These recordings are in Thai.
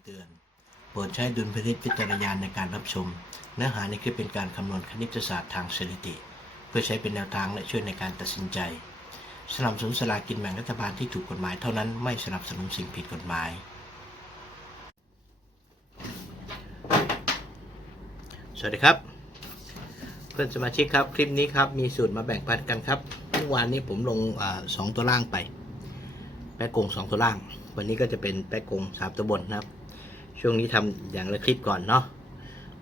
ำเตือน โปรดใช้ดุลพินิจพิจารณาในการรับชม เนื้อหาในคลิปเป็นการคำนวณคณิตศาสตร์ทางสถิติ เพื่อใช้เป็นแนวทางและช่วยในการตัดสินใจ สนับสนุนสลากินแบ่งรัฐบาลที่ถูกกฎหมายเท่านั้นไม่สนับสนุนสิ่งผิดกฎหมาย สวัสดีครับ เพื่อนสมาชิกครับ คลิปนี้ครับมีสูตรมาแบ่งปันกันครับเมื่อวานนี้ผมลงอสองตัวล่างไปแป๊กกงสองตัวล่าง วันนี้ก็จะเป็นแป๊กกงสามตัวบนนะครับ ช่วงนี้ทำอย่างละคลิปก่อนเนาะ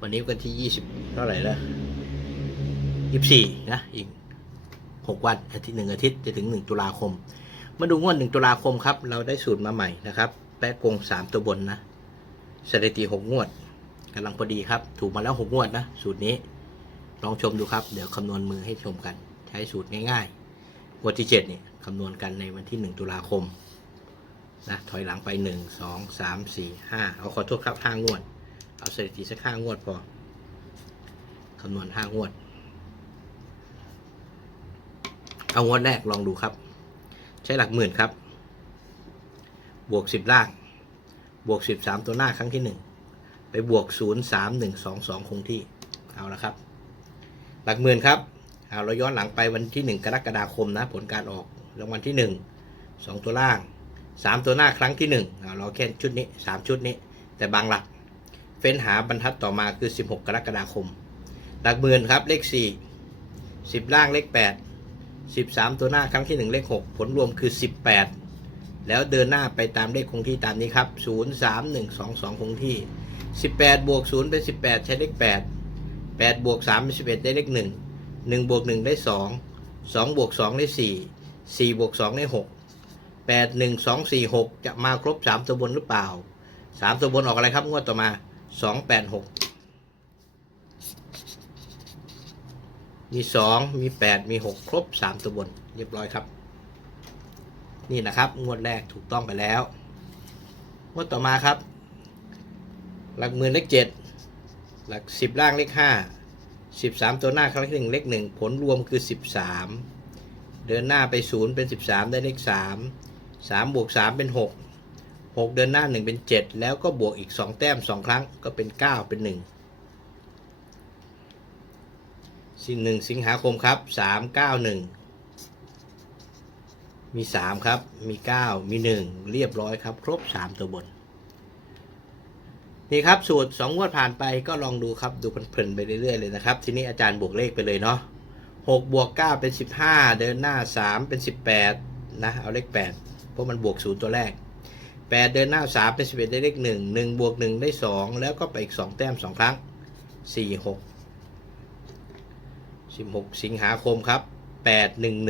วันนี้วันที่ยี่สิบเท่าไหร่แล้วยี่สี่นะอีกหกวันอาทิตย์หนึ่งอาทิตย์จะถึงหนึ่งตุลาคม มาดูงวดหนึ่งตุลาคมครับ เราได้สูตรมาใหม่นะครับแป๊กกงสามตัวบนนะสถิติหกงวดกำลังพอดีครับ ถูกมาแล้วหกงวดนะสูตรนี้ลองชมดูครับ เดี๋ยวคำนวณมือให้ชมกัน ใช้สูตรง่ายๆงวดที่7เนี่ยคำนวณกันในวันที่1ตุลาคม นะถอยหลังไป1 2 3 4 5เอาขอโทษครับ5งวด เอาสถิติสัก5งวดพอคำนวณ5งวด เอางวดแรกลองดูครับ ใช้หลักหมื่นครับ บวก10ล่าง บวก13ตัวหน้าครั้งที่1ไปบวก0 3 1 2 2คงที่เอาละครับ หลักหมื่นครับเอาเราย้อนหลังไปวันที่1กรกฎาคมนะ ผลการออกรางวัลที่1 2ตัวล่าง 3 ตัวหน้าครั้งที่1เอาเราแค่ชุดนี้ 3 ชุดนี้ แต่บางหลัก เฟ้นหาบรรทัดต่อมาคือ 16 กรกฎาคม หลักหมื่นครับเลข 4 10 ล่างเลข 8 13 ตัวหน้าครั้งที่ 1 เลข 6 ผลรวมคือ 18 แล้วเดินหน้าไปตามเลขคงที่ตามนี้ครับ 0 3 1 2 2 คงที่ 18 บวก 0 เป็น 18 ใช้เลข8แปดบวกสามเป็นสิบเอ็ดได้เลขหนึ่งหนึ่งบวกหนึ่งได้สองสองบวกสองได้สี่สี่บวกสองได้ห กแปดหนึ่งสองสี่หกจะมาครบสามตัวบนหรือเปล่าสามตัวบนออกอะไรครับ งวดต่อมาสองแปดหกมีสองมีแปดมีหกครบสามตัวบน เรียบร้อยครับ นี่นะครับ งวดแรกถูกต้องไปแล้ว งวดต่อมาครับ หลักหมื่นเลขเจ็ดหลักสิบล่างเลขห้าสิบสามตัวหน้าครั้งที่หนึ่งเลขหนึ่งผลรวมคือสิบสามเดินหน้าไปศูนย์เป็นสิบสามได้เลขสาม สามบวกสามเป็นหกหกเดินหน้าหนึ่งเป็นเจ็ดแล้วก็บวกอีกสองแต้มสองครั้งก็เป็นเก้าเป็นหนึ่งสิหนึ่งสิงหาคมครับสามเก้าหนึ่งมีสามครับ มีเก้ามีหนึ่งเรียบร้อยครับ ครบสามตัวบน นี่ครับ สูตร 2 งวดผ่านไปก็ลองดูครับ ดูเพลินๆไปเรื่อยๆเลยนะครับ ทีนี้อาจารย์บวกเลขไปเลยเนาะ6บวก 9 เป็น 15 เดินหน้า 3 เป็น 18 นะ เอาเลข 8 ราะมันบวก0ตัวแรก 8 เดินหน้า 3 เป็น 11 ได้เลข1 1บวก1ได้ 2 แล้วก็ไปอีก 2 แต้ม 2 ครั้ง 4 6 16 สิงหาคมครับ 8 1 1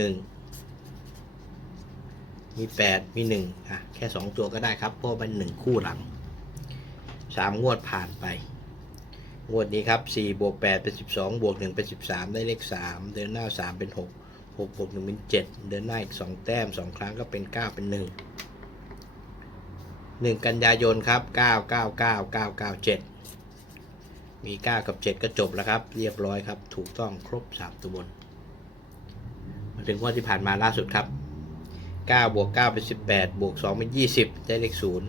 มี 8 มี 1 อะ แค่ 2 ตัวก็ได้ครับ เพราะมัน 1 คู่หลังสามงวดผ่านไป งวดนี้ครับสี่บวกแปดเป็นสิบสองบวกหนึ่งเป็นสิบสามได้เลขสามเดินหน้าสามเป็นหก หกบวกหนึ่งเป็นเจ็ดเดินหน้าอีกสองแต้มสองครั้งก็เป็นเก้าเป็นหนึ่งหนึ่งกันยายนครับเก้าเก้าเก้าเก้าเก้าเจ็ดมีเก้ากับเจ็ดก็จบแล้วครับ เรียบร้อยครับ ถูกต้องครบสามตัวบน มาถึงงวดที่ผ่านมาล่าสุดครับเก้าบวกเก้าเป็นสิบแปดบวกสองเป็นยี่สิบได้เลขศูนย์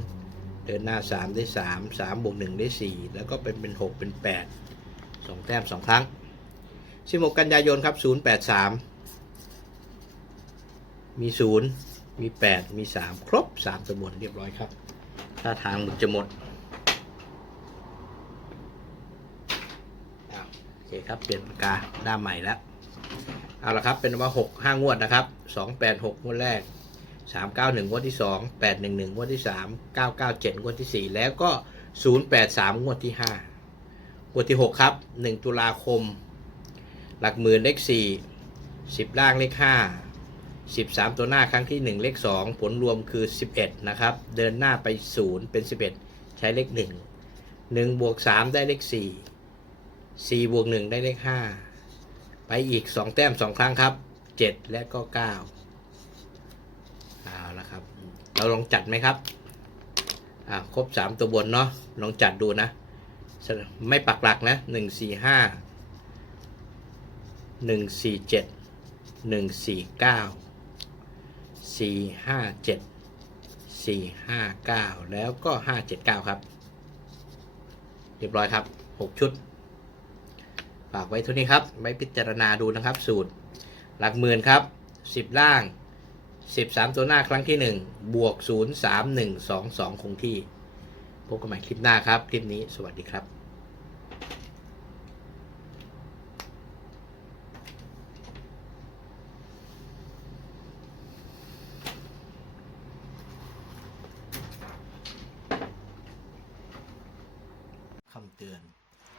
เดินหน้า3ได้3 3บวก1ได้4แล้วก็เป็นเป็น6เป็น8 2แต้ม2ครั้ง16กันยายนครับ083มี 0มี8มี3ครบ3ตัวบนเรียบร้อยครับถ้าทางมึกจะหมดอ้าวโอเคครับ เปลี่ยนปากกาด้ามใหม่แล้วเอาละครับ เป็นว่า6 5งวดนะครับ2 8 6งวดแรกสามเก้าหนึ่งงวดที่สองแปดหนึ่งหนึ่งงวดที่สามเก้าเก้าเจ็ดงวดที่สี่แล้วก็ศูนย์แปดสามงวดที่ห้างวดที่หกครับหนึ่งตุลาคม หลักหมื่นเลขสี่สิบล่างเลขห้า สิบสามตัวหน้าครั้งที่หนึ่งเลขสองผลรวมคือสิบเอ็ดนะครับ เดินหน้าไปศูนย์เป็นสิบเอ็ดใช้เลขหนึ่งหนึ่งบวกสามได้เลขสี่สี่บวกหนึ่งได้เลขห้าไปอีกสองแต้มสองครั้งครับเจ็ดและก็เก้าเอาละครับ เราลองจัดไหมครับอ่าครบสามตัวบนเนาะลองจัดดูนะ ไม่ปักหลักนะหนึ่งสี่ห้าหนึ่ง สี่เจ็ดหนึ่งสี่เก้าสี่ห้าเจ็ดสี่ห้าเก้าแล้วก็ห้าเจ็ดเก้าครับ เรียบร้อยครับ 6 ชุด ฝากไว้เท่านี้ครับ ไว้พิจารณาดูนะครับ สูตร หลักหมื่นครับ 10 ล่าง 13 ตัวหน้าครั้งที่ 1 บวก 0 3 1 2 2 คงที่ พบกันใหม่คลิปหน้าครับ คลิปนี้สวัสดีครับ คำเตือน โ